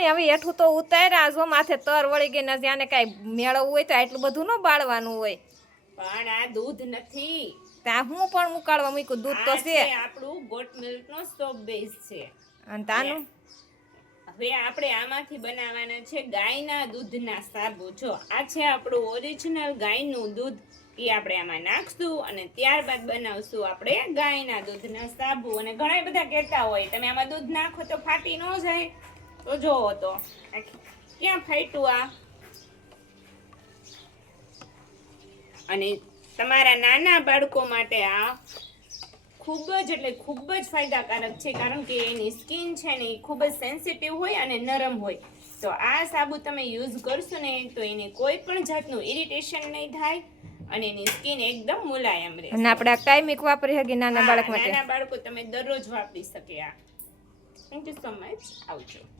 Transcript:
નહીં હવે હેઠું તો ઉતાર્યા જો માથે તર વળી ગઈ ને જાને કાંઈ મેળવવું હોય તો આટલું બધું ન બાળવાનું હોય પણ આ દૂધ નથી ત્યાં હું પણ ઉકાળવા મૂક્યું દૂધ તો છે આપણું ગોટ મિલ્ક નો સોપ બેઝ છે અને તાનું હવે આપણે આમાંથી બનાવવાના છે ગાયના દૂધના સાબુ જો આ છે આપણું ઓરિજિનલ ગાયનું દૂધ એ આપણે આમાં નાખશું અને ત્યારબાદ બનાવશું આપણે ગાયના દૂધના સાબુ અને ઘણા બધા કહેતા હોય તમે આમાં દૂધ નાખો તો ફાટી ન જાય તો જોવો તો ક્યાં ફાટ્યું આ અને તમારા નાના બાળકો માટે આ ખૂબ જ એટલે ખૂબ જ ફાયદાકારક છે કારણ કે એની સ્કિન છે ને એ ખૂબ જ સેન્સિટિવ હોય અને નરમ હોય તો આ સાબુ તમે યુઝ કરશો ને તો એને કોઈ પણ જાતનું ઇરિટેશન નહીં થાય અને એની સ્કિન એકદમ મુલાયમ રહે અને આપણે કાયમિક વાપરી શકીએ નાના બાળક માટે નાના બાળકો તમે દરરોજ વાપરી શકે આ થેન્ક યુ સો મચ આવજો